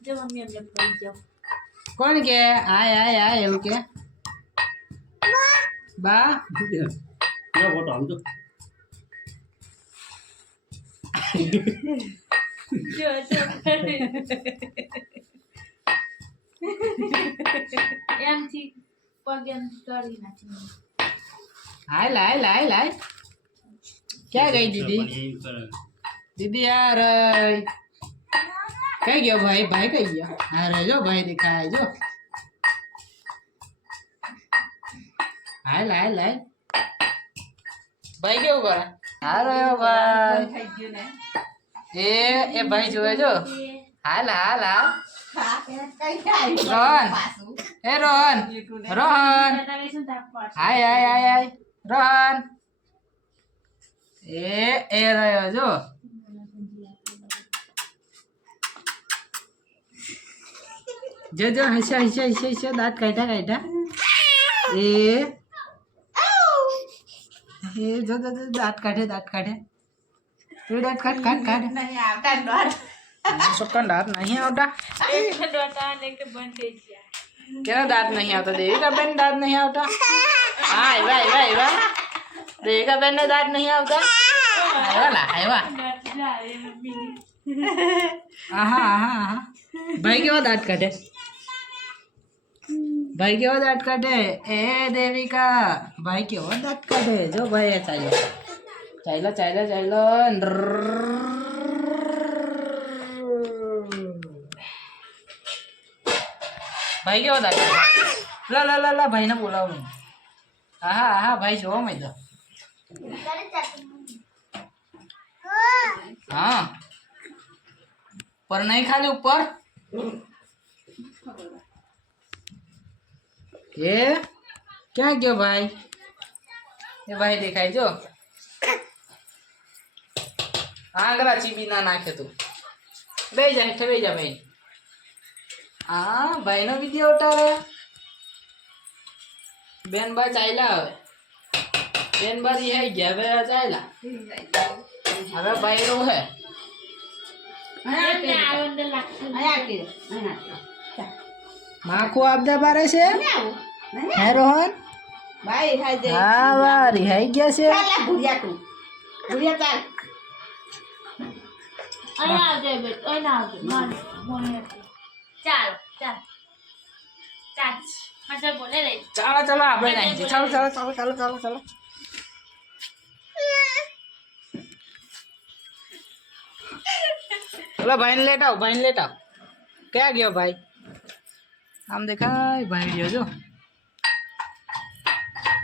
જો મમ્મી એમને બોલી જાઓ કોણ કે આય આય આય એવું કે બા ફોટો આમ તો જો જો એમથી પગ એમ કરી નાખી હાય લાય લાય લાય ક્યાં ગઈ દીદી દીદી યાર કઈ ગયો ભાઈ ભાઈ કઈ ગયો અરે જો ભાઈ દેખાય જો હાય લાય લાય ભાઈ કેવું કરે હારો ભાઈ એ ભાઈ જોવે જો હાલ હાલ હાલ રોહન એ રોહન રોહન હાય હાય હાય હાય રોહન એ રહ્યો જો જો જો હસા હસા હસા હસા દાંત કાઢ્યા કાઢ્યા એ જો જો દાંત કાઢે તું દાંત કાઢ કાઢ કાઢ નહીં આવતા ડોટ સુકન દાંત નહીં આવતા એક ડોટા ને કે બંધ થઈ ગયા કેના દાંત નહીં આવતા દેવિકા બેન દાંત નહીં આવતા હા એવા એવા એવા દેવિકા બેન ને દાંત નહીં આવતા આવ્યા લા આવ્યા આહા આહા આહા ભાઈ કેવા દાંત કાઢે ભાઈ કેવા દાંત કાઢે એ દેવિકા ભાઈ કેવો દાંત કાઢે જો ભાઈ ચાલો ચાલો ચાલો ચાલો ભાઈ કેવો દાંત કાઢે લા લા લા લા ભાઈને બોલાવું આહા આહા ભાઈ જોવા મેં તો हाँ पर नहीं खाली ऊपर ये क्या क्यों भाई ये भाई दिखाई जो आगरा चीबी ना नाखे तू बे जा भाई हाँ भाई नो विडियो उतारे बेन बा चाइला હવે बेन बा ये गया बे चाइला હવે ભાઈ નું હે માખો આપદા બારે છે હે રોહન ભાઈ હાઈ હા વા રિહાઈ ગયા છે ભૂરિયા તું ભૂરિયા ચાલ અહીંયા આવજે બેટ અહીંયા આવજે મને ચાલ ચાલ ચાલ મજા બોલે રે ચાલો ચાલો આપણે નહીં ચાલો ચાલો ચાલો ચાલો ચાલો ચાલો चलो भाई ने लेट आओ क्या गया भाई आम दिखाई भाई गयो जो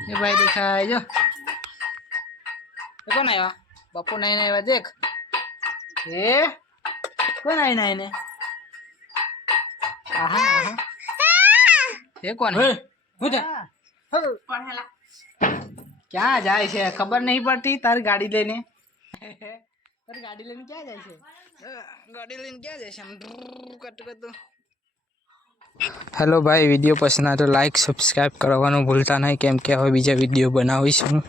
ये भाई दिखाई जो कौन आया बापू नहीं नहीं देख ये कौन आई नहीं ने आहा आहा ये कौन है क्या जाए छे खबर नहीं पड़ती तार गाड़ी लेने पर गाड़ी लेने क्या जाए छे गाड़ी लेने क्या जाए हम कट कर दो हेलो भाई वीडियो पसंद आए तो लाइक सब्सक्राइब करवानो भूलता नहीं केम के હવે બીજા વિડિયો બનાવીશું।